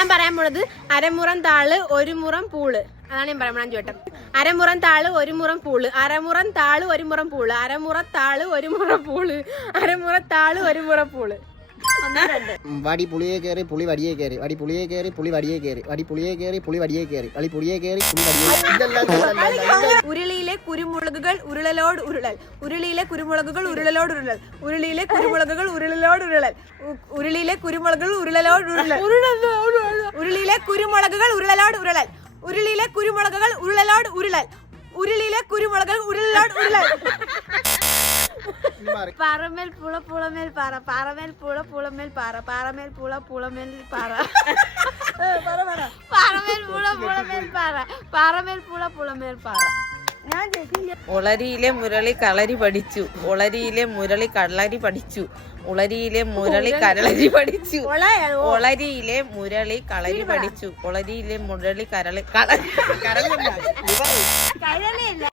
ഞാൻ പറയാൻ പോണത് അരമുറം താള് ഒരു മുറം പൂള്. അതാണ് ഞാൻ പറയാൻ പോണ ചോട്ടം. അരമുറം താള് ഒരു മുറം പൂള്, അരമുറം താള് ഒരു മുറം പൂള്, അരമുറത്താള് ഒരു മുറം പൂള്, അരമുറത്താള് ഒരു മുറം പൂള്. വടി പുളിയെ കയറി പുളി വടിയെ കയറി, വടി പുളിയെ കയറി പുളി വടിയെ കയറി, വടി പുളിയെ കയറി പുളി വടിയെ കയറി, വടി പുളിയെ കയറി പുളി വടിയെ. ഉരുളിയിലെ കുരുമുളകുകൾ ഉരുളലോട് ഉരുളൽ, ഉരുളിയിലെ കുരുമുളകുകൾ ഉരുളലോട് ഉരുളൽ, ഉരുളിയിലെ കുരുമുളകുകൾ ഉരുളലോട് ഉരുളൽ, ഉരുളിയിലെ കുരുമുളകുകൾ ഉരുളലോട് ഉരുളൽ, ഉരുളിയിലെ കുരുമുളകുകൾ ഉരുളലോട് ഉരുളൽ, ഉരുളിയിലെ കുരുമുളകുകൾ ഉരുളലോട് ഉരുളൽ, ഉരുളിയിലെ കുരുമുളകുകൾ ഉരുളലോട് ഉരുളൽ. പാറമേൽ പുള പുളമേൽ പാറ, പാറമേൽ പുള പുളമേൽ പാറ, പാറമേൽ പുള പുളമേൽ പാറ, പാറമേൽ പുള പുളമേൽ പാറ, പാറമേൽ പുള പുളമേൽ പാറ. ഒളരിയിലെ മുരളി കളരി പഠിച്ചു, ഒളരിയിലെ മുരളി കളരി പഠിച്ചു, ഒളരിയിലെ മുരളി കരളരി പഠിച്ചു, ഒളരിയിലെ മുരളി കളരി പഠിച്ചു, ഒളരിയിലെ മുരളി കരളി കളരി